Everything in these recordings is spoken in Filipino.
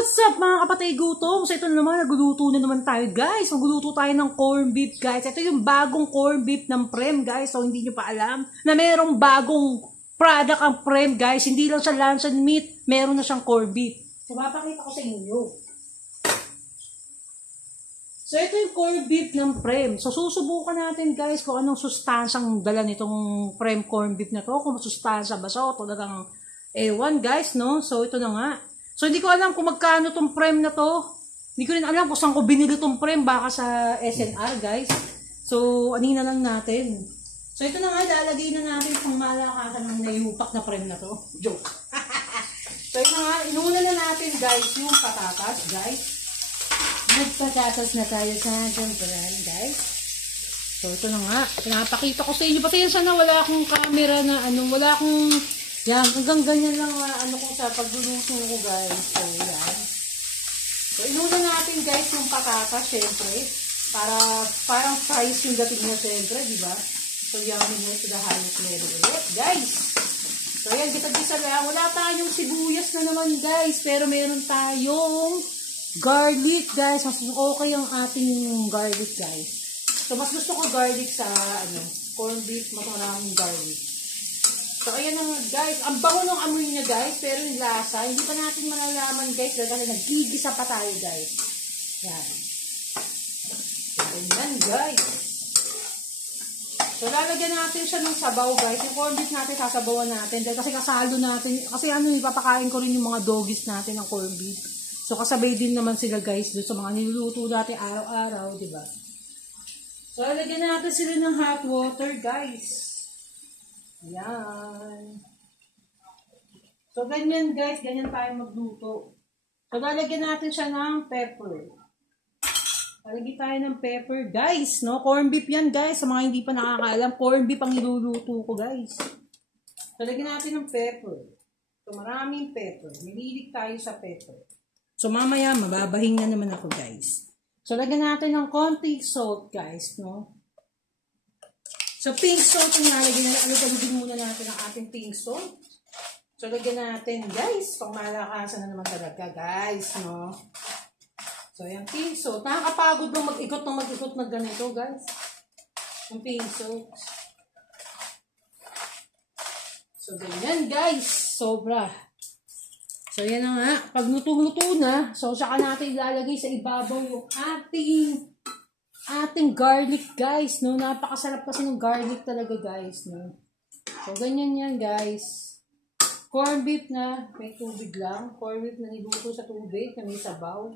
What's up mga kapatid gutom? So ito na naman, nagluluto na naman tayo guys. Magluluto tayo ng corn beef guys. Ito yung bagong corn beef ng Prem guys. So hindi nyo pa alam na merong bagong product ang Prem guys. Hindi lang siya luncheon meat, meron na siyang corn beef. So papakita ko sa inyo. So ito yung corn beef ng Prem. So susubukan natin guys kung anong sustansyang dala nitong Prem corn beef na to. Kung sustansya ba siya o talagang ewan guys no. So ito na nga. So, hindi ko alam kung magkano tong Prem na to. Hindi ko rin alam kung saan ko binili tong Prem. Baka sa SNR, guys. So, anin na lang natin. So, ito na nga. Lalagay na natin kung malakasan ng naiupak na Prem na to. Joke. So, ito na nga. Inuna na natin, guys, yung patatas, guys. Nagpatatas na tayo sa ganyan, guys. So, ito na nga. Pinapakita ko sa inyo. Pasensya na wala akong camera na wala akong... Yan, hanggang ganyan lang ko sa pagluluto ko guys. So, yan. So, inuna natin guys yung patatas, syempre. Parang fries yung dating niya, syempre, di ba? So, yummy mo to the highest level ulit, guys. So, yan, gisa-gisa lang. Wala tayong sibuyas na naman, guys. Pero meron tayong garlic, guys. Mas okay ang ating garlic, guys. So, mas gusto ko garlic sa, corned beef, mas maraming garlic. So, ayan na guys. Ang bango ng amoy niya guys. Pero yung lasa, hindi pa natin malalaman guys. Kasi nagigisa pa tayo guys. Yan. So, ayan guys. So, lalagyan natin siya ng sabaw guys. Yung corned beef natin, sasabawan natin. Kasi kasalo natin. Kasi ipapakain ko rin yung mga doggies natin ng corned beef. So, kasabay din naman sila guys. Doon sa mga niluluto natin araw-araw. Diba? So, lalagyan natin sila ng hot water guys. Ayan. So, ganyan guys. Ganyan tayo magluto. So, lalagyan natin siya ng pepper. Lalagyan tayo ng pepper. Guys, no? Corn beef yan guys. Sa mga hindi pa nakakaalam, corn beef ang niluluto ko guys. So, lalagyan natin ng pepper. So, maraming pepper. Nililig tayo sa pepper. So, mamaya, mababahing na naman ako guys. So, lagyan natin ng konting salt guys, no? So, pink salt yung nalagyan na. Alugin muna natin ang ating pink salt. So, lagyan natin, guys. Pang malakasan na naman talaga, guys, no? So, yung pink salt. Nakakapagod nung mag-ikot na ganito, guys. Yung pink salt. So, ganyan, guys. Sobra. So, yan na nga. Pag luto-luto na, so, saka natin ilalagay sa ibabaw yung ating garlic guys, no? Napakasarap kasi ng garlic talaga guys, no? So, ganyan yan guys. Corn beef na may tubig lang. Corn beef na niluto sa tubig na may sabaw.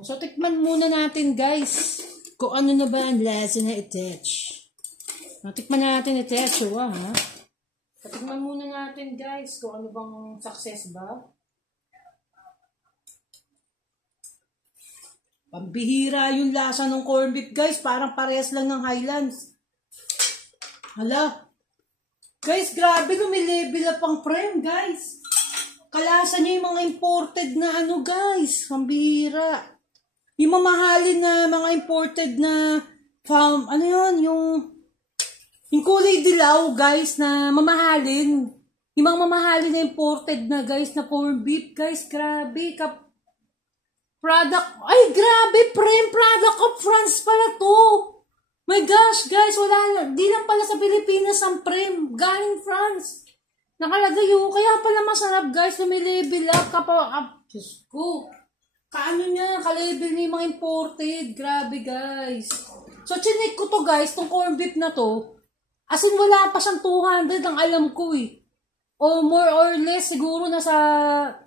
So, tikman muna natin guys kung ano na ba ang lasa na i-touch. Tikman natin i-touch, ha? Tikman muna natin guys kung ano bang success ba. Pambihira yung lasa ng corned beef, guys. Parang parehas lang ng Highlands. Hala. Guys, grabe. Lumilevel up ang Prem, guys. Kalasa niya yung mga imported na guys. Pambihira. Yung mamahalin na mga imported na farm, yung kulay dilaw, guys, na mamahalin. Yung mga mamahalin na imported na, guys, na corned beef, guys. Grabe. Product, ay grabe, Prem, product of France pala to. My gosh, guys, di lang pala sa Pilipinas ang Prem, galing France. Nakalagay yun, kaya pala masarap guys, na may level up, Diyos ko. Kaano niya, ka-level niya yung mga imported, grabe guys. So, chinik ko to guys, tong corned beef na to, as in wala pa siyang 200, ang alam ko eh. O more or less, siguro nasa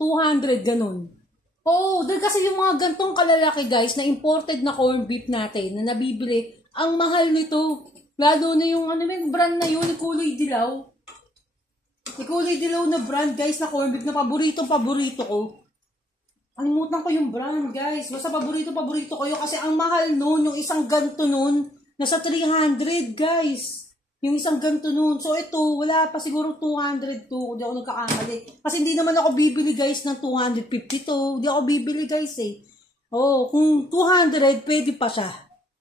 200, ganun. Oo, dahil kasi yung mga gantong kalalaki guys na imported na corned beef natin na nabibili, ang mahal nito. Lalo na yung brand na yun, yung kulay dilaw. Yung kulay dilaw na brand guys na corned beef na paborito ko. Alimutan ko yung brand guys. Basta paborito ko yun kasi ang mahal nun, yung isang ganto nun, nasa 300 guys. Yung isang ganto nun. So ito, wala pa siguro 200 to. Hindi ako nagkakamali. Kasi hindi naman ako bibili guys ng 250 to. Hindi ako bibili guys eh. Oh, kung 200, pwede pa siya.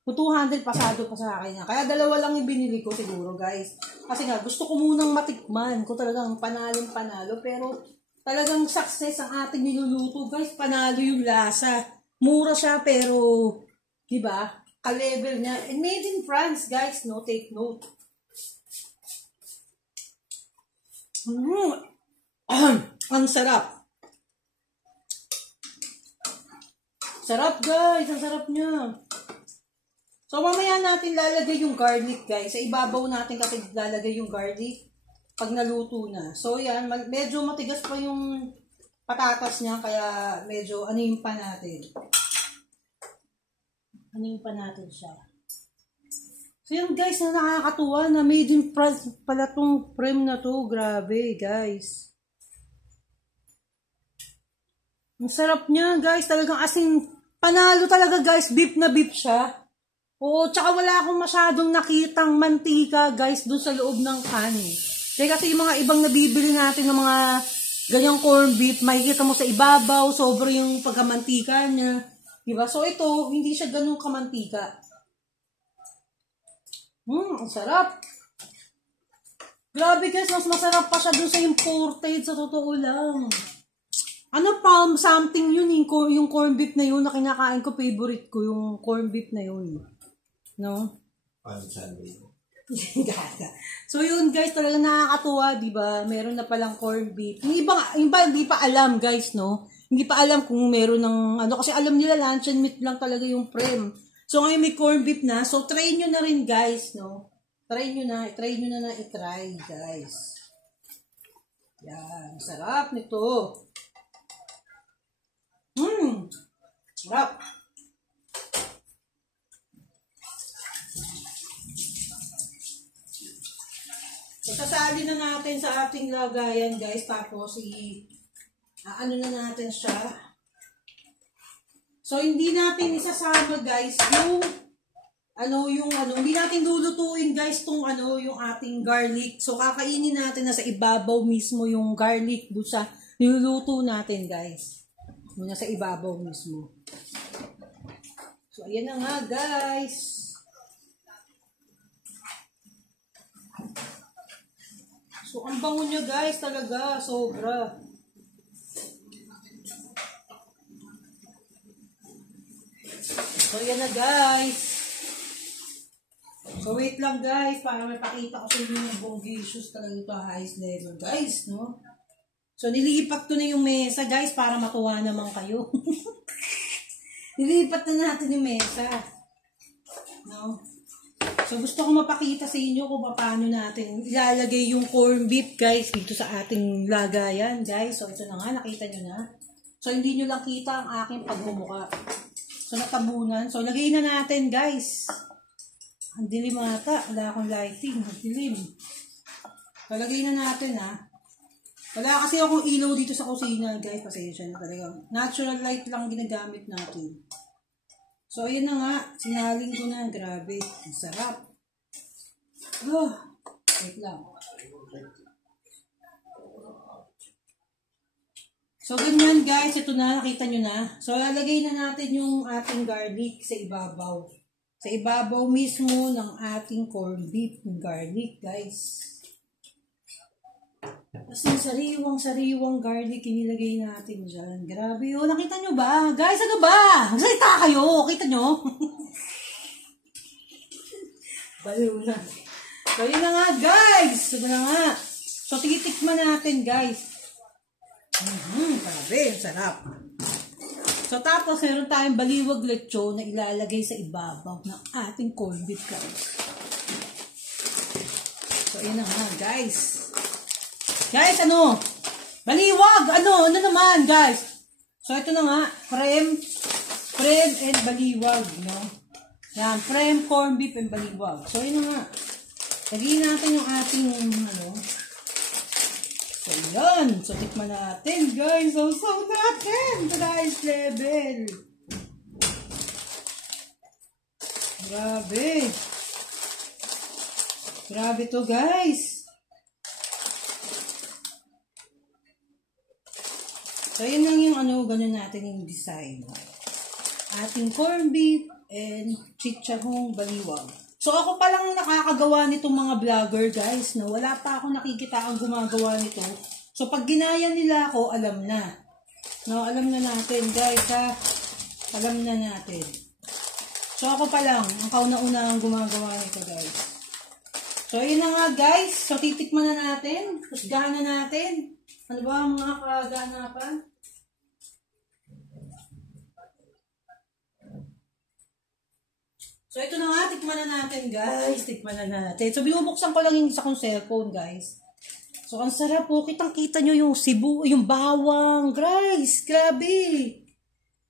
Kung 200, pasado pa sa akin. Kaya dalawa lang yung binili ko siguro guys. Kasi nga, gusto ko munang matikman. Kung talagang panalo. Pero talagang success ang ating niluluto, guys. Panalo yung lasa. Mura siya, pero, diba? Ka-level niya. And made in France, guys, no? Take note. Ang sarap. Sarap, guys. Ang sarap niya. So, mamaya natin lalagay yung garlic, guys. Sa ibabaw natin kapag lalagay yung garlic pag naluto na. So, yan. Medyo matigas pa yung patatas niya, kaya medyo anuhin pa natin. Anuhin pa natin siya. So, yun, guys, na nakakatuwa na made in France pala tong prem na to. Grabe, guys. Ang sarap niya, guys. Talagang asing panalo talaga, guys. Beef na beef siya. Oo, tsaka wala akong masyadong nakitang mantika, guys, doon sa loob ng kanin. Kasi yung mga ibang nabibili natin ng mga ganyang corned beef, makikita mo sa ibabaw, sobrang yung pagkamantika niya. Diba? So ito, hindi siya ganun kamantika. Ang sarap. Grabe, guys, mas masarap pa siya doon sa imported, sa totoo lang. Ano pa, something yun, yung corned beef na yun na kinakain ko, favorite ko, yung corned beef na yun. No? So yun, guys, talaga nakakatuwa, di ba? Meron na palang corned beef. Yung iba hindi pa alam, guys, no? Hindi pa alam kung meron ng ano, kasi alam nila luncheon meat lang talaga yung prem. So ngayon may corned beef na. So try nyo na rin, guys, no? Try nyo na i-try, guys. Yan, sarap nito. Sarap. So, sasali na natin sa ating lagayan, guys. Tapos, ano na natin siya. So, hindi natin isasama, guys, hindi natin lulutuin, guys, yung ating garlic. So, kakainin natin na sa ibabaw mismo yung garlic doon sa niluluto natin, guys. Muna sa ibabaw mismo. So, ayan na nga, guys. So, ang bango niya, guys, talaga. Sobra. So, yan na, guys. So, wait lang, guys, para mapakita ko sa inyo yung bongacious talaga ito, highest level, guys, no? So, nilipat ko na yung mesa, guys, para matuwa naman kayo. Nilipat na natin yung mesa. No? So, gusto ko mapakita sa inyo kung paano natin ilalagay yung corned beef, guys, dito sa ating lagayan, guys. So, ito na nga, nakita nyo na. So, hindi nyo lang kita ang aking pagmumuka. So, natabunan. So, lagay na natin, guys. Ang dilim ata. Wala akong lighting. Ang dilim. So, lagay na natin, ha. Wala kasi akong ilaw dito sa kusina, guys. Pasensya na talaga. Natural light lang ginagamit natin. So, ayan na nga. Sinaling ko na. Grabe. Ang sarap. Oh, wait lang. So, ganyan, guys. Ito na. Nakita nyo na. So, lalagay na natin yung ating garlic sa ibabaw. Sa ibabaw mismo ng ating corned beef ng garlic, guys. Tapos yung sariwang garlic, inilagay natin dyan. Grabe, oh, nakita nyo ba? Guys, ano ba? Magsalita kayo, kita nyo? Baliw na. So, yun na nga, guys. So, na nga. So, titikman natin, guys. Grabe, ang sarap. So, tapos, meron tayong baliwag lechon na ilalagay sa ibabaw ng ating corned beef, guys. So, yun na nga, guys. Guys, ano? Baliwag! Ano naman, guys? So, ito na nga. Prem and baliwag, no? Yan, prem, corned beef, and baliwag. So, yun na nga. Lagyan natin yung ating, So, yan. So, tikman natin, guys. So natin. To the highest level. Grabe. Grabe to, guys. So, yun lang yung ganyan natin yung design. Ating corned beef and chicharong baliwag. So, ako pa lang nakakagawa nitong mga vlogger, guys, no? Wala pa ako nakikita ang gumagawa nito. So, So, pag ginaya nila ako, alam na. No, alam na natin, guys, ha? Alam na natin. So, ako pa lang, ang kauna-una ang gumagawa nito, guys. So, yun na nga, guys. So, titikman na natin. Husgahan na natin. Ano ba ang mga kaganapan? So, ito na nga, tikman na natin, guys. Tikman na natin. So, binubuksan ko lang yung isa kong cellphone, guys. So, ang sarap po. Kitang-kita nyo yung sibu, yung bawang. Guys, grabe.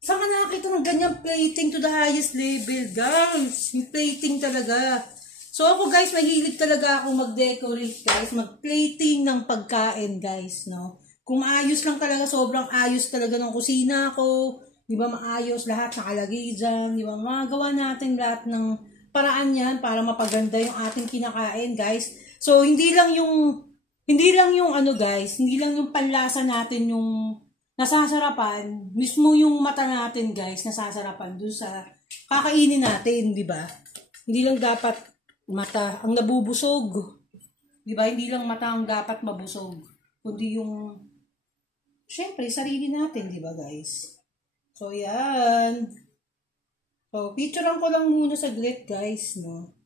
Saan ka nakakita ng ganyang plating to the highest level, guys? Yung plating talaga. So, ako, guys, mahilig talaga akong mag-decorate, guys. Mag-plating ng pagkain, guys, no? Kung maayos lang talaga, sobrang ayos talaga ng kusina ko. Di ba, maayos lahat, nakalagay dyan. Di ba, magawa natin lahat ng paraan yan para mapaganda yung ating kinakain, guys. So, hindi lang yung ano, guys, hindi lang yung panlasa natin yung nasasarapan, mismo yung mata natin, guys, nasasarapan doon sa kakainin natin, di ba? Hindi lang dapat mata ang nabubusog. Di ba? Hindi lang mata ang dapat mabusog, kundi yung syempre sarili natin, di ba, guys? So, yan. So, picturean ko lang muna saglit, guys, no?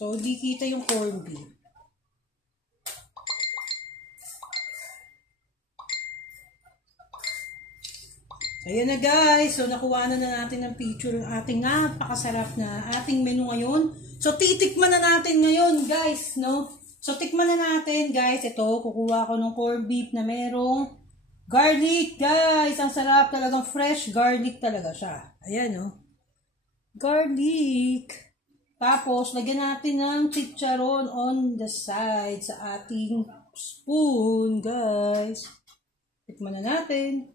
So, di kita yung corned beef. So, ayan na guys. So, nakuha na natin ng picture ng ating napakasarap na ating menu ngayon. So, titikman na natin ngayon guys, no? So, tikman na natin guys. Ito, kukuha ko ng corned beef na merong garlic, guys. Ang sarap, talagang fresh garlic talaga siya. Ayan, no? Garlic. Tapos, lagyan natin ng chicharon on the side sa ating spoon, guys. Tikman na natin.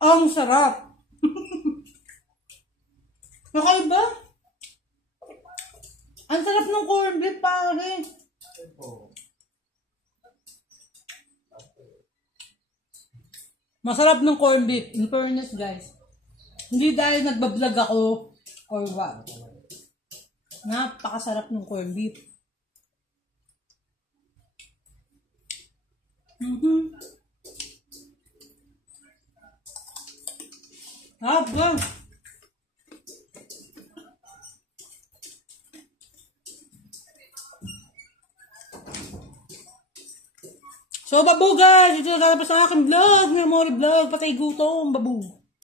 Ang sarap! Nakaiba? Ang sarap ng corned beef, pare. Masarap ng corned beef. In fairness, guys. Hindi dahil nagbablog ako or what. Napakasarap ng corned beef. Haba. So, babu guys, ito na sa aking vlog, Memory Vlog, patay gutom, babu.